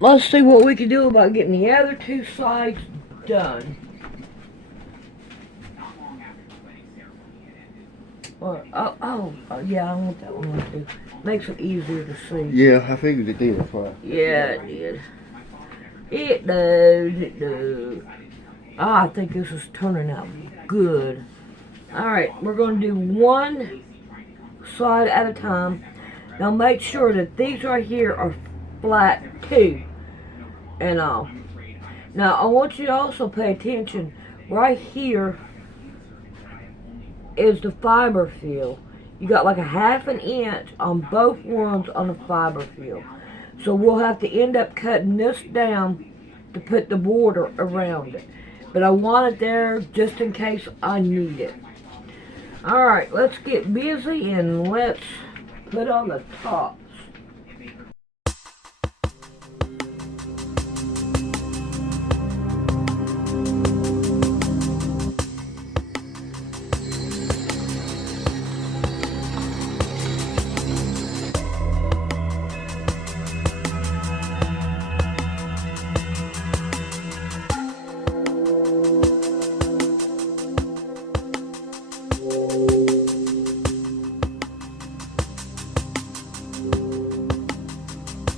let's see what we can do about getting the other two sides done. Yeah, I want that one too. Makes it easier to see. Yeah, I figured it did. Yeah, it did. It does, it does. I think this is turning out good. Alright, we're going to do one side at a time. Now make sure that these right here are flat too. And all. Now I want you to also pay attention. Right here is the fiber fill. You got like a 1/2 inch on both ones on the fiber fill. So we'll have to end up cutting this down to put the border around it. But I want it there just in case I need it. Alright, let's get busy and let's put on the tops.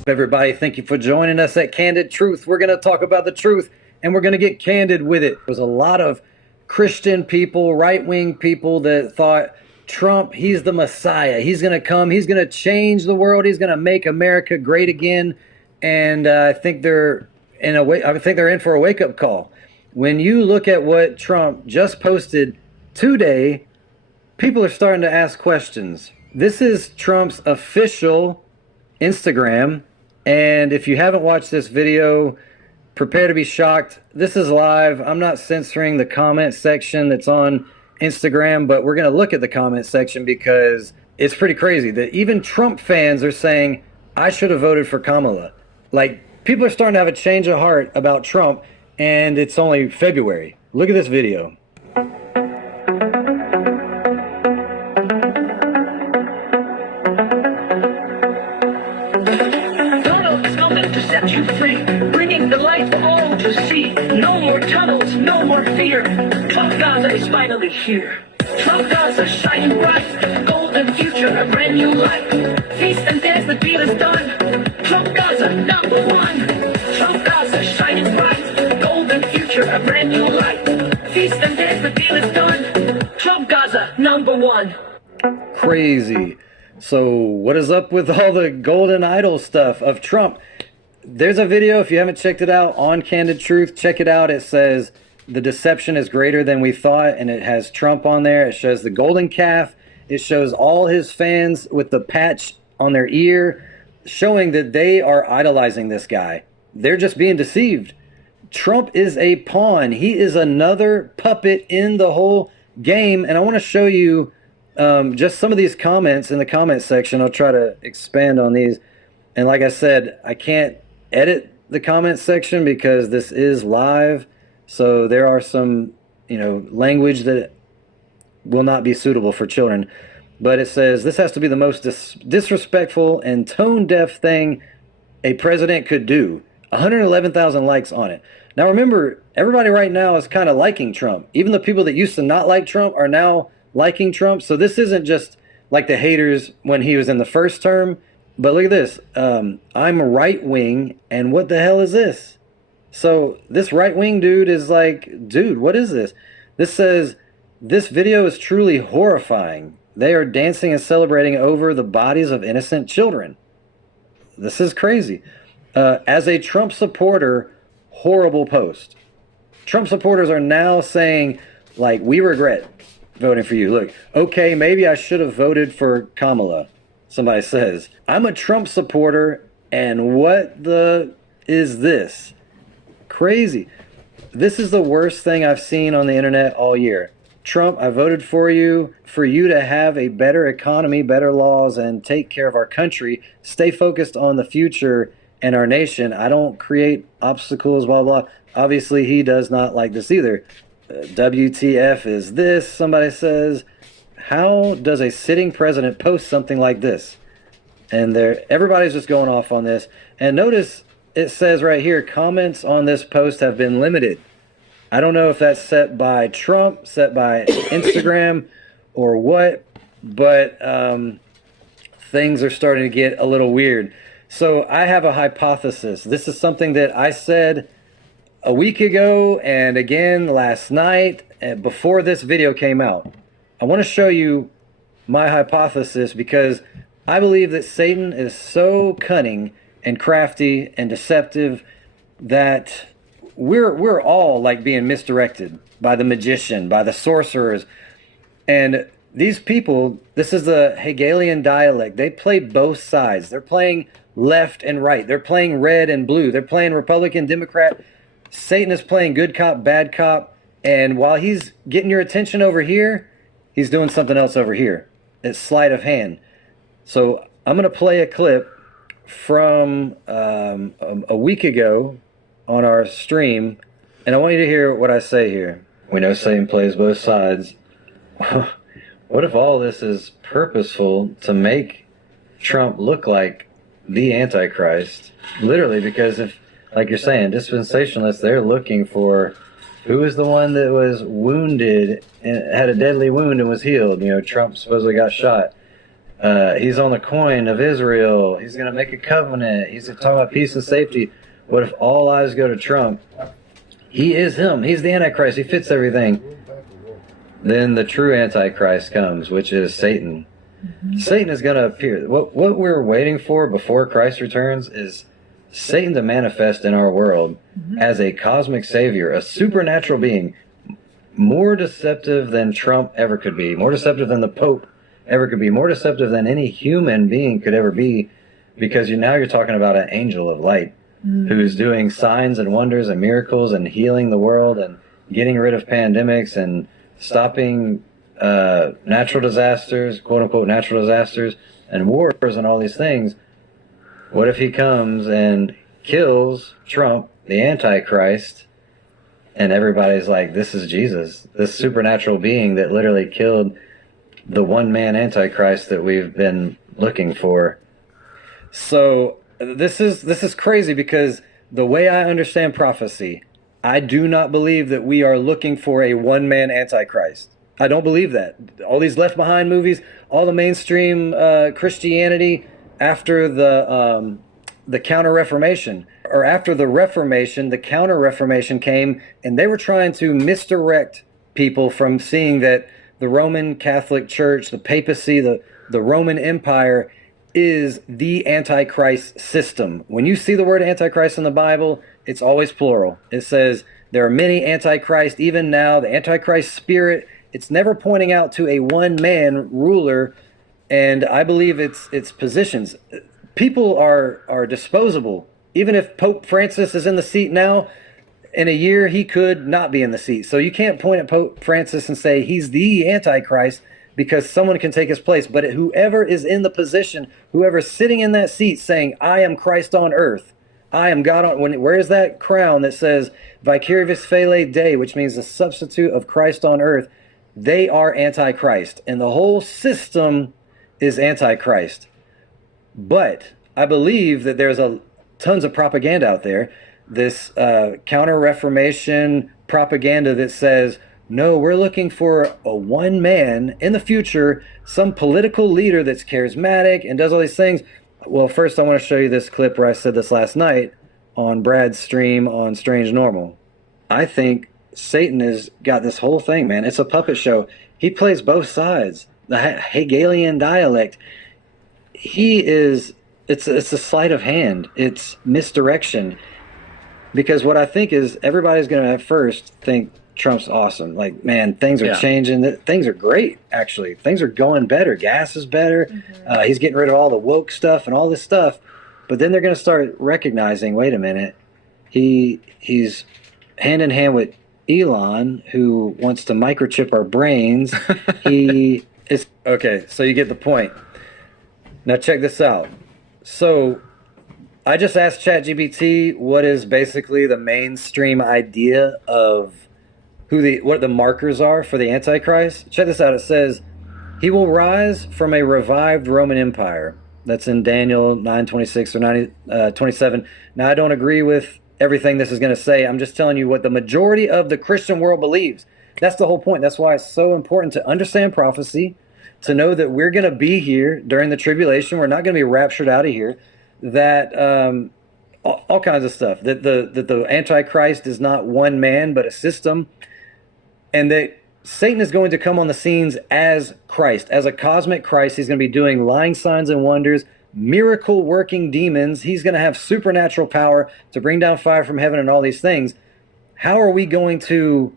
Everybody, thank you for joining us at Candid Truth. We're going to talk about the truth, and we're going to get candid with it. There's a lot of Christian people, right-wing people that thought Trump, he's the Messiah. He's going to come. He's going to change the world. He's going to make America great again. And I think they're in for a wake-up call. When you look at what Trump just posted today, people are starting to ask questions. This is Trump's official Instagram. And if you haven't watched this video, prepare to be shocked. This is live. I'm not censoring the comment section that's on Instagram, but we're going to look at the comment section because it's pretty crazy that even Trump fans are saying, I should have voted for Kamala. Like, people are starting to have a change of heart about Trump, and it's only February. Look at this video. Set you free, bringing the light for all to see. No more tunnels, no more fear. Trump Gaza is finally here. Trump Gaza shining bright, golden future, a brand new life. Feast and dance, the deal is done. Trump Gaza, number one. Trump Gaza shining bright, golden future, a brand new life. Feast and dance, the deal is done. Trump Gaza, number one. Crazy. So what is up with all the golden idol stuff of Trump? There's a video, if you haven't checked it out, on Candid Truth. Check it out. It says the deception is greater than we thought, and it has Trump on there. It shows the golden calf. It shows all his fans with the patch on their ear, showing that they are idolizing this guy. They're just being deceived. Trump is a pawn. He is another puppet in the whole game, and I want to show you just some of these comments in the comment section. I'll try to expand on these. And like I said, I can't edit the comment section because this is live, so there are some language that will not be suitable for children. But it says this has to be the most disrespectful and tone deaf thing a president could do. 111,000 likes on it. Now remember, everybody right now is kind of liking Trump. Even the people that used to not like Trump are now liking Trump. So this isn't just like the haters when he was in the first term. But look at this. I'm right-wing, and what the hell is this? So this right-wing dude is like, dude, what is this? This says, this video is truly horrifying. They are dancing and celebrating over the bodies of innocent children. This is crazy. As a Trump supporter, horrible post. Trump supporters are now saying, like, we regret voting for you. Look, okay, maybe I should have voted for Kamala. Somebody says, I'm a Trump supporter, and what the is this? Crazy. This is the worst thing I've seen on the internet all year. Trump, I voted for you to have a better economy, better laws, and take care of our country. Stay focused on the future and our nation. I don't create obstacles, blah, blah. Obviously, he does not like this either. WTF is this, somebody says. How does a sitting president post something like this? And everybody's just going off on this. And notice it says right here, comments on this post have been limited. I don't know if that's set by Trump, set by Instagram, or what, but things are starting to get a little weird. So I have a hypothesis. This is something that I said a week ago and again last night before this video came out. I want to show you my hypothesis because I believe that Satan is so cunning and crafty and deceptive that we're all like being misdirected by the magician, by the sorcerers. And these people, this is the Hegelian dialect. They play both sides. They're playing left and right. They're playing red and blue. They're playing Republican, Democrat. Satan is playing good cop, bad cop. And while he's getting your attention over here, he's doing something else over here. It's sleight of hand. So I'm going to play a clip from a week ago on our stream, and I want you to hear what I say here. We know Satan plays both sides. What if all this is purposeful to make Trump look like the Antichrist? Literally, because if, like you're saying, dispensationalists, they're looking for who is the one that was wounded and had a deadly wound and was healed. You know, Trump supposedly got shot. He's on the coin of Israel. He's going to make a covenant. He's talking about peace and safety. What if all eyes go to Trump? He is him. He's the Antichrist. He fits everything. Then the true Antichrist comes, which is Satan. Satan is going to appear. What we're waiting for before Christ returns is Satan to manifest in our world as a cosmic savior, a supernatural being, more deceptive than Trump ever could be, more deceptive than the Pope ever could be, more deceptive than any human being could ever be, because now you're talking about an angel of light who's doing signs and wonders and miracles and healing the world and getting rid of pandemics and stopping natural disasters, quote unquote natural disasters, and wars and all these things. What if he comes and kills Trump, the Antichrist, and everybody's like, this is Jesus, this supernatural being that literally killed the one-man Antichrist that we've been looking for. So this is crazy, because the way I understand prophecy, I do not believe that we are looking for a one-man Antichrist. I don't believe that. All these Left Behind movies, all the mainstream Christianity after the Counter-Reformation, or after the Reformation, the Counter-Reformation came, and they were trying to misdirect people from seeing that the Roman Catholic Church, the papacy, the Roman Empire is the Antichrist system. When you see the word Antichrist in the Bible, it's always plural. It says there are many Antichrists, even now, the Antichrist spirit. It's never pointing out to a one-man ruler, and I believe it's positions. People are disposable. Even if Pope Francis is in the seat now, in a year he could not be in the seat. So you can't point at Pope Francis and say he's the Antichrist, because someone can take his place. But whoever is in the position, whoever's sitting in that seat saying, I am Christ on earth, I am God on, where is that crown that says Vicarius Filii Dei, which means the substitute of Christ on earth? They are Antichrist, and the whole system is Antichrist. But I believe that there's tons of propaganda out there, this Counter-Reformation propaganda that says, no, we're looking for a one man in the future, some political leader that's charismatic and does all these things. Well, first I want to show you this clip where I said this last night on Brad's stream on Strange Normal. I think Satan has got this whole thing, man. It's a puppet show. He plays both sides. The Hegelian dialect. It's a sleight of hand. It's misdirection. Because what I think is everybody's going to at first think Trump's awesome. Like, man, things are changing. Things are great, actually. Things are going better. Gas is better. He's getting rid of all the woke stuff and all this stuff. But then they're going to start recognizing, wait a minute, he's hand in hand with Elon, who wants to microchip our brains. He is... Okay, so you get the point. Now check this out. So I just asked ChatGPT what is basically the mainstream idea of what the markers are for the Antichrist. Check this out. It says, he will rise from a revived Roman Empire. That's in Daniel 9:26 or 27. Now, I don't agree with everything this is going to say. I'm just telling you what the majority of the Christian world believes. That's the whole point. That's why it's so important to understand prophecy, to know that we're going to be here during the tribulation. We're not going to be raptured out of here. That all kinds of stuff. That the Antichrist is not one man, but a system. And that Satan is going to come on the scenes as Christ, as a cosmic Christ. He's going to be doing lying signs and wonders, miracle working demons. He's going to have supernatural power to bring down fire from heaven and all these things. How are we going to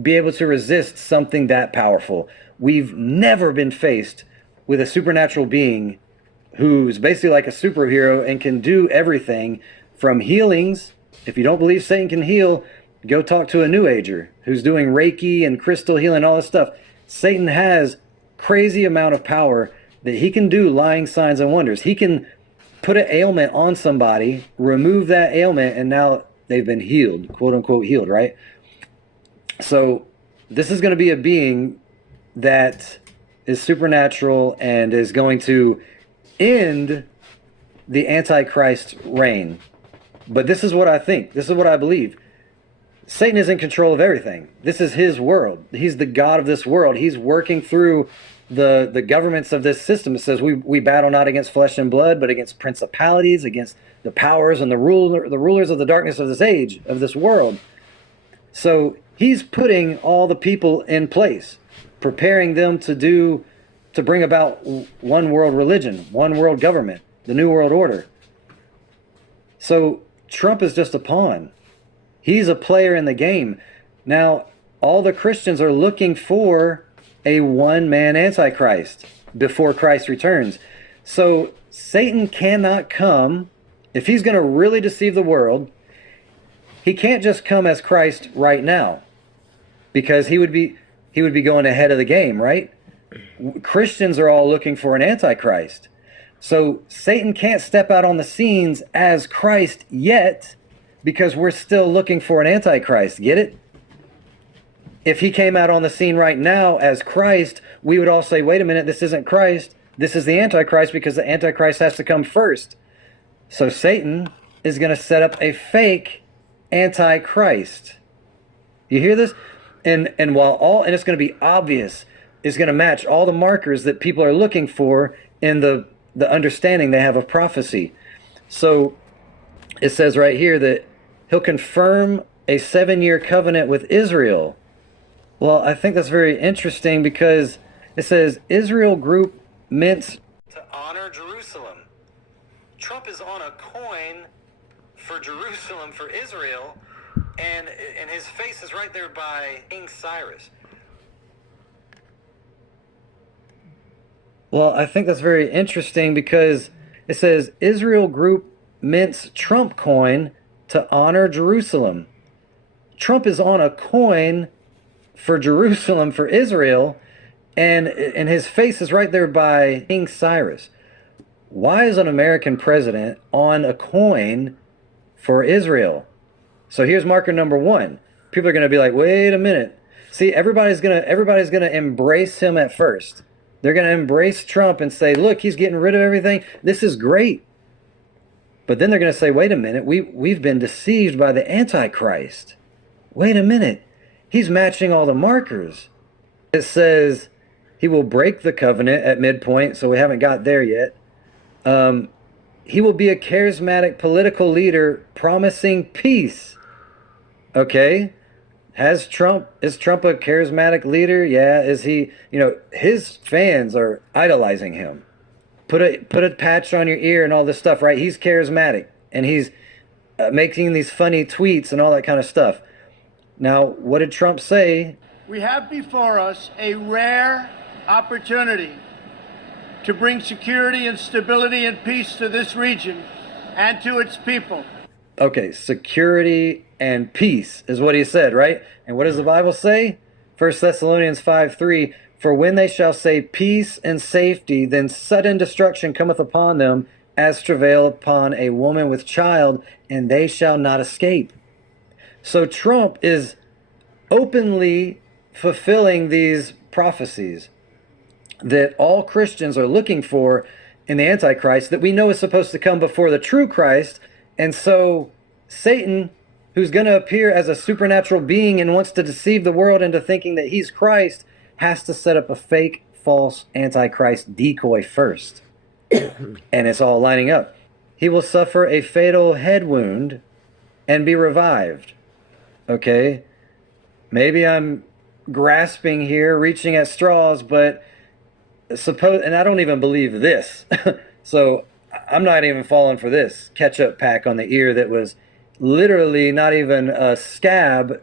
be able to resist something that powerful? We've never been faced with a supernatural being who's basically like a superhero and can do everything from healings. If you don't believe Satan can heal, go talk to a New Ager who's doing Reiki and crystal healing, all this stuff. Satan has crazy amount of power that he can do lying signs and wonders. He can put an ailment on somebody, remove that ailment, and now they've been healed, quote unquote healed, right? So this is going to be a being that is supernatural and is going to end the Antichrist reign. But this is what I think. This is what I believe. Satan is in control of everything. This is his world. He's the God of this world. He's working through the governments of this system. It says we battle not against flesh and blood, but against principalities, against the powers and the rulers of the darkness of this age, of this world. So he's putting all the people in place, preparing them to bring about one world religion, one world government, the New World Order. So Trump is just a pawn. He's a player in the game. Now, all the Christians are looking for a one-man Antichrist before Christ returns. So Satan cannot come, if he's going to really deceive the world, he can't just come as Christ right now, because he would be going ahead of the game, right? Christians are all looking for an Antichrist. So Satan can't step out on the scenes as Christ yet, because we're still looking for an Antichrist. Get it? If he came out on the scene right now as Christ, we would all say, wait a minute, this isn't Christ. This is the Antichrist, because the Antichrist has to come first. So Satan is going to set up a fake Antichrist. You hear this? And it's going to be obvious. It's going to match all the markers that people are looking for in the understanding they have of prophecy. So it says right here that he'll confirm a 7-year covenant with Israel. Well, I think that's very interesting, because it says Israel group mints to honor Jerusalem. Trump is on a coin for Jerusalem, for Israel, and his face is right there by King Cyrus. Well, I think that's very interesting, because it says Israel group mints Trump coin to honor Jerusalem. Trump is on a coin for Jerusalem, for Israel, and his face is right there by King Cyrus. Why is an American president on a coin for Israel? So here's marker number one. People are going to be like, wait a minute. See, everybody's going to embrace him at first. They're going to embrace Trump and say, look, he's getting rid of everything. This is great. But then they're going to say, wait a minute, we've been deceived by the Antichrist. Wait a minute. He's matching all the markers. It says he will break the covenant at midpoint, so we haven't got there yet. He will be a charismatic political leader promising peace. Okay. Is Trump a charismatic leader? Yeah. Is he, his fans are idolizing him. Put a patch on your ear and all this stuff, right? He's charismatic, and he's making these funny tweets and all that kind of stuff. Now, what did Trump say? We have before us a rare opportunity to bring security and stability and peace to this region and to its people. Okay, security and peace is what he said, right? And what does the Bible say? 1 Thessalonians 5:3, for when they shall say peace and safety, then sudden destruction cometh upon them, as travail upon a woman with child, and they shall not escape. So Trump is openly fulfilling these prophecies that all Christians are looking for, in the Antichrist that we know is supposed to come before the true Christ. And so Satan, who's going to appear as a supernatural being and wants to deceive the world into thinking that he's Christ, has to set up a fake, false Antichrist decoy first. And it's all lining up. He will suffer a fatal head wound and be revived. Okay? Maybe I'm grasping here, reaching at straws, but suppose, and I don't even believe this. So I'm not even falling for this ketchup pack on the ear that was literally not even a scab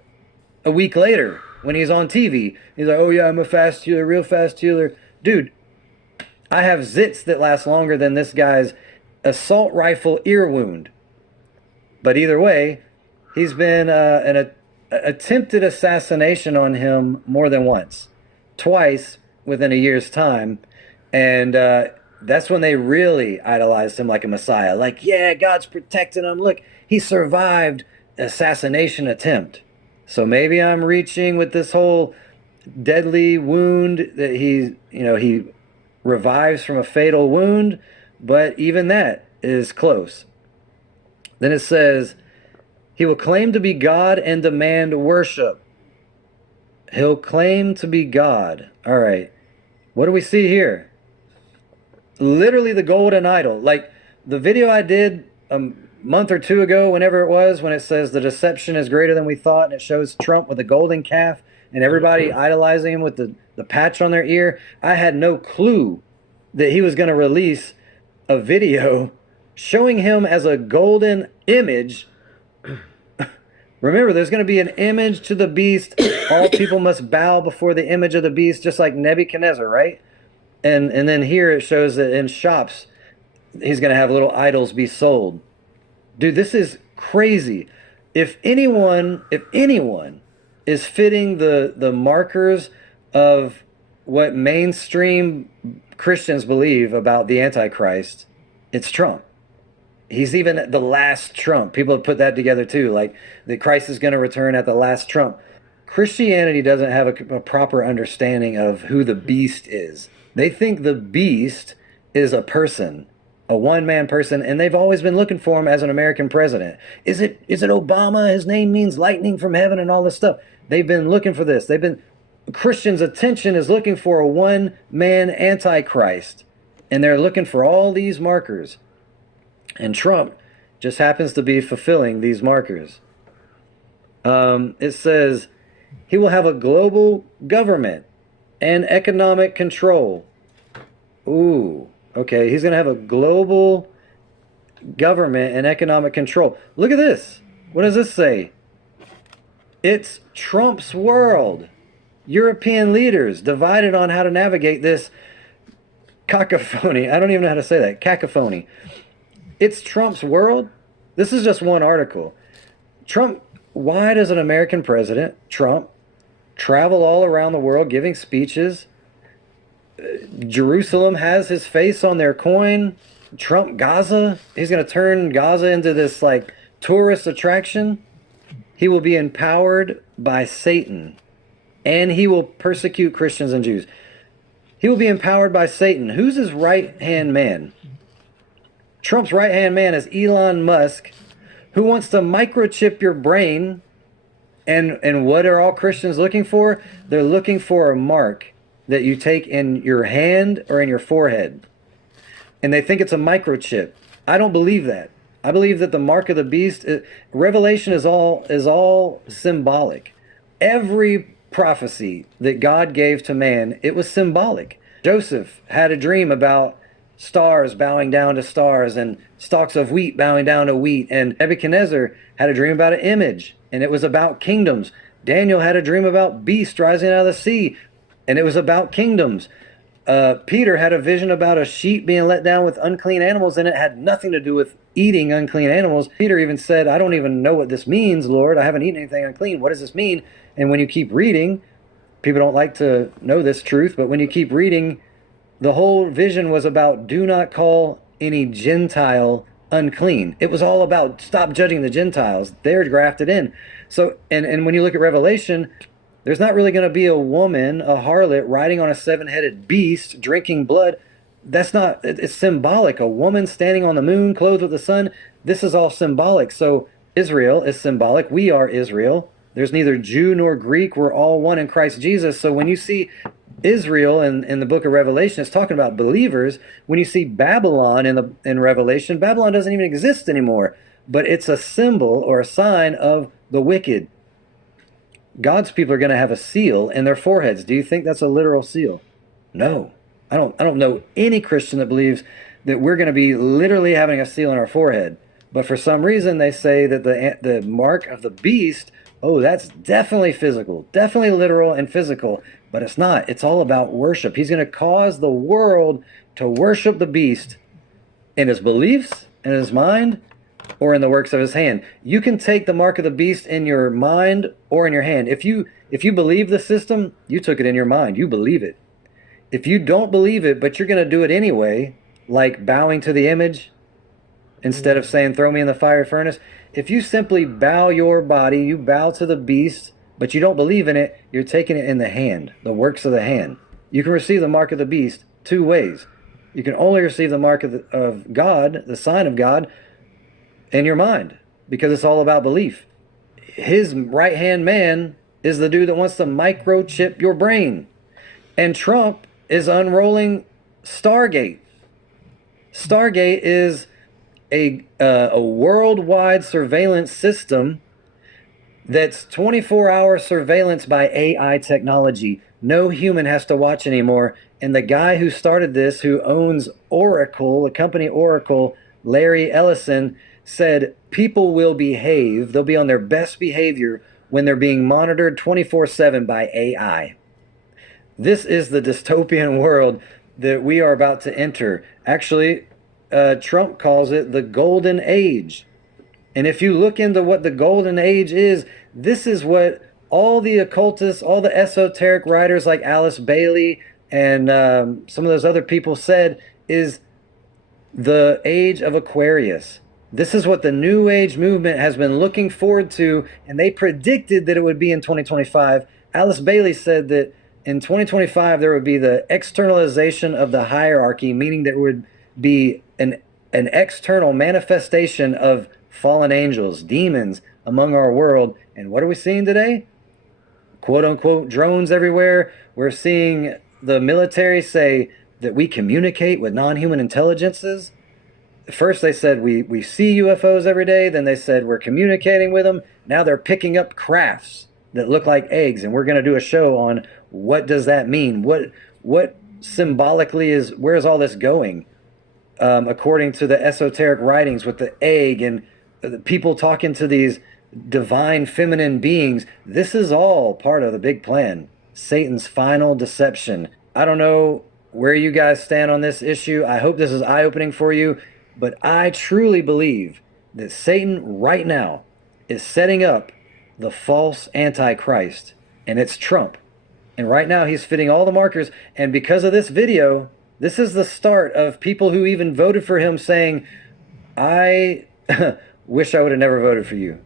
a week later when he's on TV. He's like, oh yeah, I'm a fast healer, real fast healer. Dude, I have zits that last longer than this guy's assault rifle ear wound. But either way, he's been an attempted assassination on him more than once. Twice within a year's time. And that's when they really idolized him like a messiah. Like, yeah, God's protecting him. Look, he survived assassination attempt. So maybe I'm reaching with this whole deadly wound that he revives from a fatal wound, but even that is close. Then it says, he will claim to be God and demand worship. He'll claim to be God. All right. What do we see here? Literally the golden idol. Like the video I did a month or two ago, whenever it was, when it says the deception is greater than we thought, and it shows Trump with a golden calf and everybody idolizing him with the patch on their ear. I had no clue that he was going to release a video showing him as a golden image. Remember, there's going to be an image to the beast. All people must bow before the image of the beast, just like Nebuchadnezzar, right? And then here it shows that in shops, he's going to have little idols be sold. Dude, this is crazy. If anyone is fitting the markers of what mainstream Christians believe about the Antichrist, it's Trump. He's even the last Trump. People have put that together too, like that Christ is going to return at the last Trump. Christianity doesn't have a proper understanding of who the beast is. They think the beast is a person, a one-man person, and they've always been looking for him as an American president. Is it Obama? His name means lightning from heaven and all this stuff. They've been looking for this. Christians' attention is looking for a one-man Antichrist, and they're looking for all these markers. And Trump just happens to be fulfilling these markers. It says, he will have a global government and economic control. Ooh, okay. He's going to have a global government and economic control. Look at this. What does this say? It's Trump's world. European leaders divided on how to navigate this cacophony. I don't even know how to say that. Cacophony. It's Trump's world. This is just one article. Trump, why does an American president, Trump, travel all around the world giving speeches? Jerusalem has his face on their coin. Trump, Gaza, he's going to turn Gaza into this like tourist attraction. He will be empowered by Satan, and he will persecute Christians and Jews. He will be empowered by Satan. Who's his right-hand man? Trump's right-hand man is Elon Musk, who wants to microchip your brain. And what are all Christians looking for? They're looking for a mark that you take in your hand or in your forehead. And they think it's a microchip. I don't believe that. I believe that the mark of the beast, Revelation is all symbolic. Every prophecy that God gave to man, it was symbolic. Joseph had a dream about stars bowing down to stars and stalks of wheat bowing down to wheat. And Nebuchadnezzar had a dream about an image, and it was about kingdoms. Daniel had a dream about beasts rising out of the sea, and it was about kingdoms. Peter had a vision about a sheep being let down with unclean animals, and it had nothing to do with eating unclean animals. Peter even said, I don't even know what this means, Lord. I haven't eaten anything unclean. What does this mean? And when you keep reading, people don't like to know this truth, but when you keep reading, the whole vision was about do not call any Gentile unclean. It was all about stop judging the Gentiles. They're grafted in. So, and when you look at Revelation, there's not really going to be a woman, a harlot, riding on a seven-headed beast, drinking blood. That's not, it's symbolic. A woman standing on the moon, clothed with the sun, this is all symbolic. So Israel is symbolic. We are Israel. There's neither Jew nor Greek. We're all one in Christ Jesus. So when you see Israel in the book of Revelation, it's talking about believers. When you see Babylon in Revelation, Babylon doesn't even exist anymore. But it's a symbol or a sign of the wicked. God's people are going to have a seal in their foreheads. Do you think that's a literal seal? No. I don't know any Christian that believes that we're going to be literally having a seal on our forehead. But for some reason, they say that the mark of the beast, oh, that's definitely physical, definitely literal and physical. But it's not. It's all about worship. He's going to cause the world to worship the beast in his beliefs, in his mind, or in the works of his hand. You can take the mark of the beast in your mind or in your hand. If you believe the system, you took it in your mind. You believe it. If you don't believe it, but you're going to do it anyway, like bowing to the image instead of saying, throw me in the fire furnace. If you simply bow your body, you bow to the beast, but you don't believe in it, you're taking it in the hand, the works of the hand. You can receive the mark of the beast two ways. You can only receive the mark of God, the sign of God, in your mind, because it's all about belief. His right-hand man is the dude that wants to microchip your brain. And Trump is unrolling Stargate. Stargate is a worldwide surveillance system that's 24-hour surveillance by AI technology. No human has to watch anymore. And the guy who started this, who owns Oracle, the company Oracle, Larry Ellison, said people will behave, they'll be on their best behavior when they're being monitored 24/7 by AI. This is the dystopian world that we are about to enter. Actually, Trump calls it the golden age. And if you look into what the golden age is, this is what all the occultists, all the esoteric writers like Alice Bailey and some of those other people said is the age of Aquarius. This is what the New Age movement has been looking forward to, and they predicted that it would be in 2025. Alice Bailey said that in 2025 there would be the externalization of the hierarchy, meaning that it would be an external manifestation of fallen angels, demons among our world. And what are we seeing today? Quote unquote drones everywhere. We're seeing the military say that we communicate with non-human intelligences. First they said we see UFOs every day. Then they said we're communicating with them. Now they're picking up crafts that look like eggs. And we're going to do a show on what does that mean? What symbolically is, where is all this going? According to the esoteric writings with the egg and the people talking to these divine feminine beings, this is all part of the big plan. Satan's final deception. I don't know where you guys stand on this issue. I hope this is eye-opening for you. But I truly believe that Satan right now is setting up the false Antichrist, and it's Trump. And right now he's fitting all the markers. And because of this video, this is the start of people who even voted for him saying, I wish I would have never voted for you.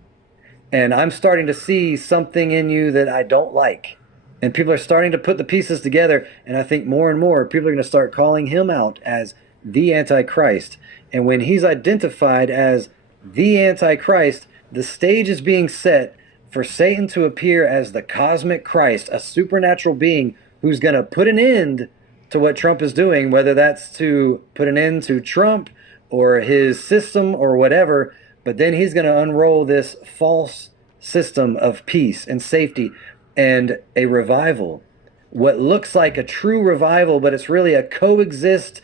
And I'm starting to see something in you that I don't like. And people are starting to put the pieces together. And I think more and more people are going to start calling him out as the Antichrist. And when he's identified as the Antichrist, the stage is being set for Satan to appear as the cosmic Christ, a supernatural being who's going to put an end to what Trump is doing, whether that's to put an end to Trump or his system or whatever. But then he's going to unroll this false system of peace and safety and a revival. What looks like a true revival, but it's really a coexist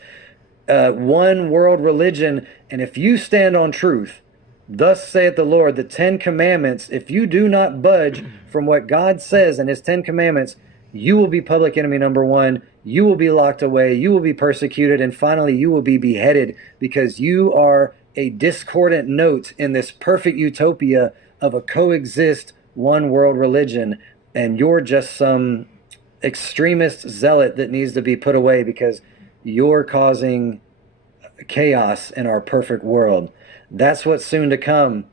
one world religion. And if you stand on truth, thus saith the Lord, the 10 commandments, if you do not budge from what God says in his 10 commandments, you will be public enemy number one. You will be locked away. You will be persecuted. And finally, you will be beheaded because you are a discordant note in this perfect utopia of a coexist one world religion. And you're just some extremist zealot that needs to be put away because you're causing chaos in our perfect world. That's what's soon to come.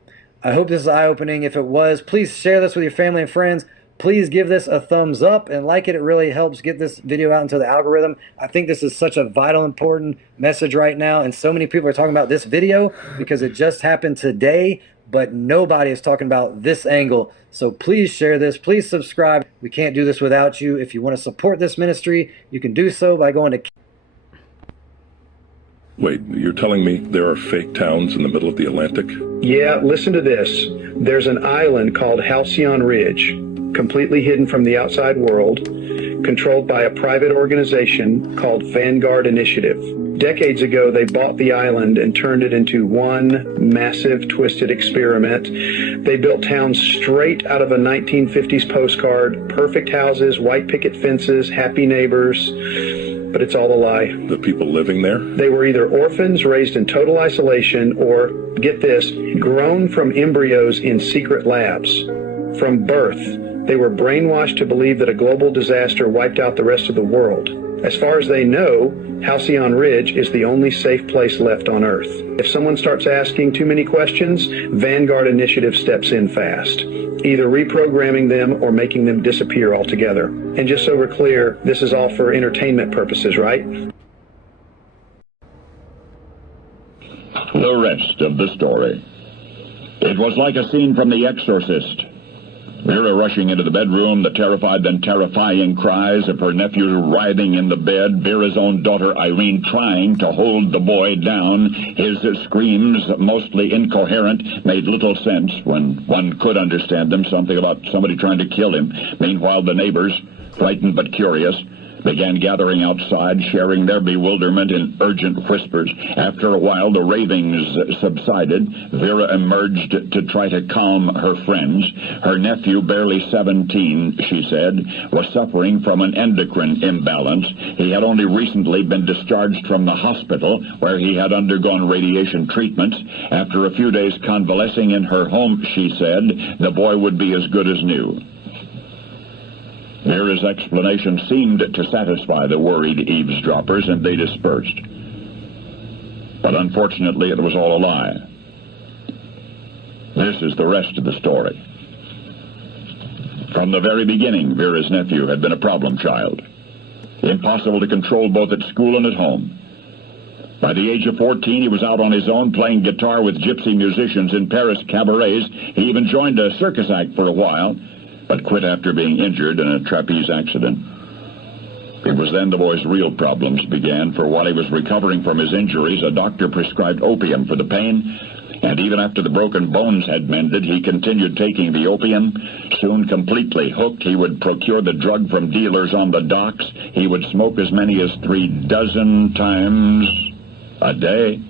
I hope this is eye-opening. If it was, please share this with your family and friends. please give this a thumbs up and like it. It really helps get this video out into the algorithm. I think this is such a vital, important message right now, and so many people are talking about this video because it just happened today, but nobody is talking about this angle. So please share this, please subscribe. We can't do this without you. If you want to support this ministry, you can do so by going to... Wait, you're telling me there are fake towns in the middle of the Atlantic? Yeah, listen to this. There's an island called Halcyon Ridge, completely hidden from the outside world, controlled by a private organization called Vanguard Initiative. Decades ago, they bought the island and turned it into one massive, twisted experiment. They built towns straight out of a 1950s postcard, perfect houses, white picket fences, happy neighbors. But it's all a lie. The people living there? They were either orphans raised in total isolation or, get this, grown from embryos in secret labs. From birth, they were brainwashed to believe that a global disaster wiped out the rest of the world. As far as they know, Halcyon Ridge is the only safe place left on Earth. If someone starts asking too many questions, Vanguard Initiative steps in fast, either reprogramming them or making them disappear altogether. And just so we're clear, this is all for entertainment purposes, right? The rest of the story. It was like a scene from The Exorcist. Vera rushing into the bedroom, the terrified and terrifying cries of her nephew writhing in the bed, Vera's own daughter Irene trying to hold the boy down. His screams, mostly incoherent, made little sense when one could understand them, something about somebody trying to kill him. Meanwhile, the neighbors, frightened but curious, began gathering outside, sharing their bewilderment in urgent whispers. After a while, the ravings subsided. Vera emerged to try to calm her friends. Her nephew, barely 17, she said, was suffering from an endocrine imbalance. He had only recently been discharged from the hospital, where he had undergone radiation treatments. After a few days convalescing in her home, she said, the boy would be as good as new. Vera's explanation seemed to satisfy the worried eavesdroppers, and they dispersed. But unfortunately, it was all a lie. This is the rest of the story. From the very beginning, Vera's nephew had been a problem child. Impossible to control both at school and at home. By the age of 14, he was out on his own playing guitar with gypsy musicians in Paris cabarets. He even joined a circus act for a while, but quit after being injured in a trapeze accident. It was then the boy's real problems began, for while he was recovering from his injuries, a doctor prescribed opium for the pain, and even after the broken bones had mended, he continued taking the opium. Soon completely hooked, he would procure the drug from dealers on the docks. He would smoke as many as 36 times a day.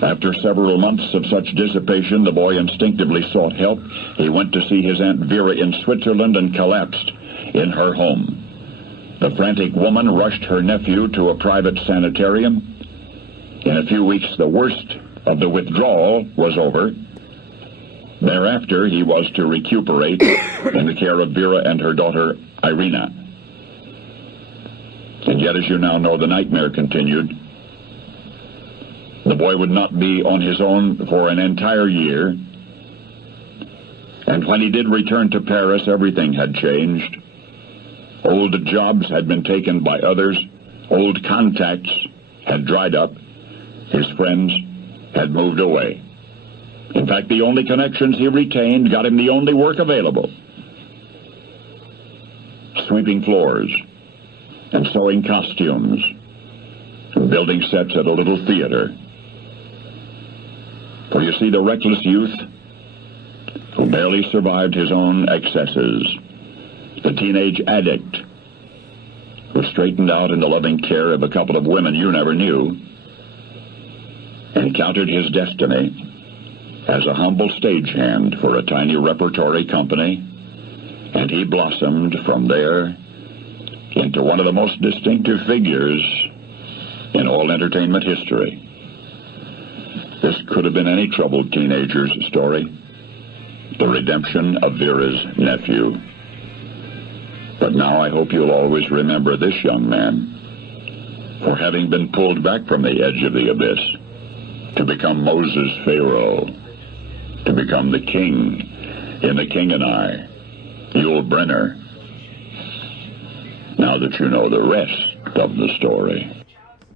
After several months of such dissipation, the boy instinctively sought help. He went to see his Aunt Vera in Switzerland and collapsed in her home. The frantic woman rushed her nephew to a private sanitarium. In a few weeks, the worst of the withdrawal was over. Thereafter, he was to recuperate in the care of Vera and her daughter, Irina. And yet, as you now know, the nightmare continued. The boy would not be on his own for an entire year. And when he did return to Paris, everything had changed. Old jobs had been taken by others. Old contacts had dried up. His friends had moved away. In fact, the only connections he retained got him the only work available: sweeping floors and sewing costumes and building sets at a little theater. For you see, the reckless youth who barely survived his own excesses, the teenage addict who straightened out in the loving care of a couple of women you never knew, encountered his destiny as a humble stagehand for a tiny repertory company, and he blossomed from there into one of the most distinctive figures in all entertainment history. This could have been any troubled teenager's story, the redemption of Vera's nephew. But now I hope you'll always remember this young man for having been pulled back from the edge of the abyss to become Moses Pharaoh, to become the king in The King and I. Yul Brynner. Now that you know the rest of the story.